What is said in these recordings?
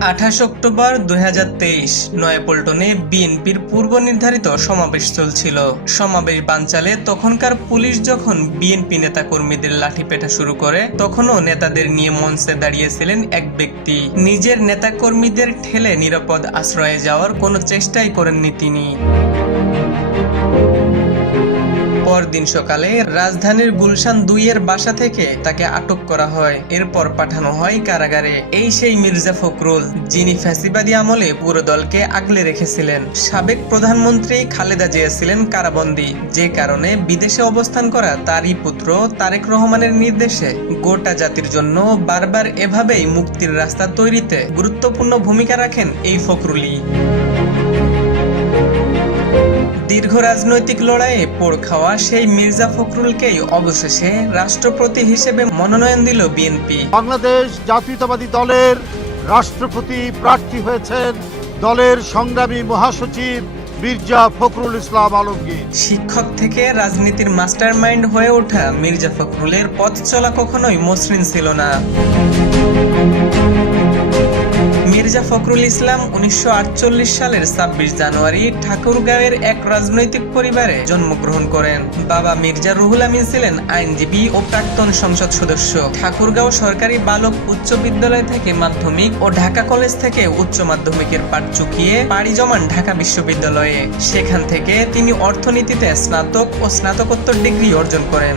28 October 2023 নয়াপল্টনে বিএনপির পূর্ব নির্ধারিত সমাবেশ চলছিল। সমাবেশ বানচালে তখনকার পুলিশ যখন বিএনপি নেতাকর্মীদের লাঠিপেটা শুরু করে, তখনও নেতাদের নিয়ে মঞ্চে দাঁড়িয়েছিলেন এক ব্যক্তি। নিজের নেতাকর্মীদের ঠেলে নিরাপদ আশ্রয়ে যাওয়ার কোনো চেষ্টাই করেননি তিনি। পরদিন সকালে রাজধানীর গুলশান 2 এর বাসা থেকে তাকে আটক করা হয়, এরপর পাঠানো হয় কারাগারে। এই সেই মির্জা ফখরুল, যিনি ফ্যাসিবাদী আমলে পুরো দলকে আগলে রেখেছিলেন। সাবেক প্রধানমন্ত্রী খালেদা জিয়া ছিলেন কারাবন্দী, যে কারণে বিদেশে অবস্থান করা তারই পুত্র তারেক রহমানের নির্দেশে গোটা জাতির জন্য বারবার এভাবেই মুক্তির রাস্তা তৈরিতে গুরুত্বপূর্ণ ভূমিকা রাখেন এই ফখরুলই। দীর্ঘ রাজনৈতিক লড়াইয়ে পোড় খাওয়া সেই মির্জা ফখরুলকেই অবশেষে রাষ্ট্রপতি হিসেবে মনোনয়ন দিল বিএনপি। বাংলাদেশ জাতীয়তাবাদী দলের রাষ্ট্রপতি প্রার্থী হয়েছেন দলের সংগ্রামী মহাসচিব মির্জা ফখরুল ইসলাম আলমগীর। শিক্ষক থেকে রাজনীতির মাস্টারমাইন্ড হয়ে ওঠা মির্জা ফখরুলের পথ চলা কখনোই মসৃণ ছিল না। মির্জা ফখরুল ইসলাম 1948 সালের 26 জানুয়ারি ঠাকুরগাঁওয়ের এক রাজনৈতিক পরিবারে জন্মগ্রহণ করেন। বাবা মির্জা রুহুল আমিন ছিলেন আইনজীবী ও প্রাক্তন সংসদ সদস্য। ঠাকুরগাঁও সরকারি বালক উচ্চ বিদ্যালয় থেকে মাধ্যমিক ও ঢাকা কলেজ থেকে উচ্চ মাধ্যমিকের পাঠ চুকিয়ে পাড়ি জমান ঢাকা বিশ্ববিদ্যালয়ে। সেখান থেকে তিনি অর্থনীতিতে স্নাতক ও স্নাতকোত্তর ডিগ্রি অর্জন করেন।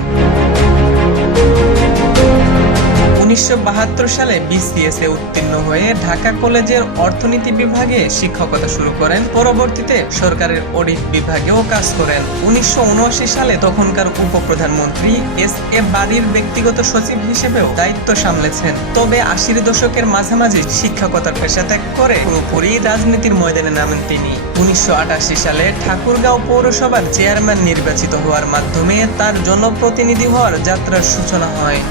1972 সালে BCS এ উত্তীর্ণ হয়ে ঢাকা কলেজের অর্থনীতি বিভাগে শিক্ষকতা শুরু করেন। পরবর্তীতে সরকারের অডিট বিভাগেও কাজ করেন। 1979 সালে তখনকার উপপ্রধানমন্ত্রী S.A. বারীর ব্যক্তিগত সচিব হিসেবেও দায়িত্ব সামলেছেন। তবে 80 দশকের মাঝামাঝি শিক্ষকতার পেশা ত্যাগ করে পুরোপুরি রাজনীতির ময়দানে নামেন তিনি। 1988 সালে ঠাকুরগাঁও পৌরসভার চেয়ারম্যান নির্বাচিত হওয়ার মাধ্যমে তার জনপ্রতিনিধি হওয়ার যাত্রার সূচনা হয়।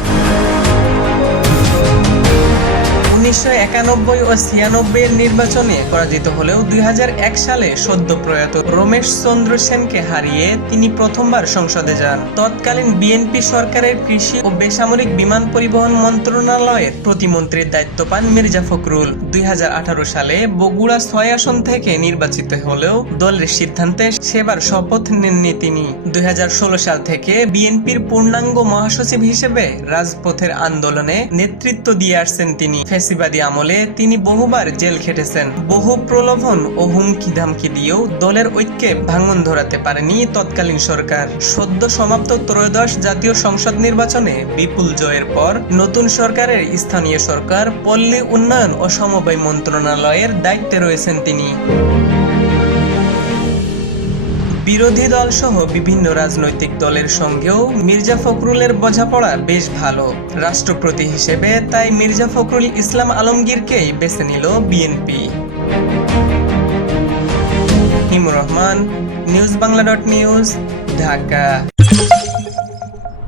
1991 ও 96 এর নির্বাচনে পরাজিত হলেও 2001 সালে সদ্য প্রয়াত রমেশ চন্দ্র সেনকে হারিয়ে তিনি প্রথমবার সংসদে যান। তৎকালীন বিএনপি সরকারের কৃষি ও বেসামরিক বিমান পরিবহন মন্ত্রণালয়ের প্রতিমন্ত্রীর দায়িত্ব পান মির্জা ফখরুল। 2018 সালে বগুড়া 6 আসন থেকে নির্বাচিত হলেও দলের সিদ্ধান্তে সেবার শপথ নেননি তিনি। 2016 সাল থেকে বিএনপির পূর্ণাঙ্গ মহাসচিব হিসেবে রাজপথের আন্দোলনে নেতৃত্ব দিয়ে আসছেন তিনি। ফ্যাসিবাদী আমলে তিনি বহুবার জেল খেটেছেন। বহু প্রলোভন ও হুমকি ধামকি দিয়েও দলের ঐক্যে ভাঙন ধরাতে পারেনি তৎকালীন সরকার। সদ্য সমাপ্ত ত্রয়োদশ জাতীয় সংসদ নির্বাচনে বিপুল জয়ের পর নতুন সরকারের স্থানীয় সরকার পল্লী উন্নয়ন ও সমবায় মন্ত্রণালয়ের দায়িত্বে রয়েছেন তিনি। বিরোধী দল সহ বিভিন্ন রাজনৈতিক দলের সঙ্গেও মির্জা ফখরুলের বোঝাপড়া বেশ ভালো। রাষ্ট্রপতি হিসেবে তাই মির্জা ফখরুল ইসলাম আলমগীরকেই বেছে নিল বিএনপি। হিমুর রহমান, নিউজ বাংলা.নিউজ, ঢাকা।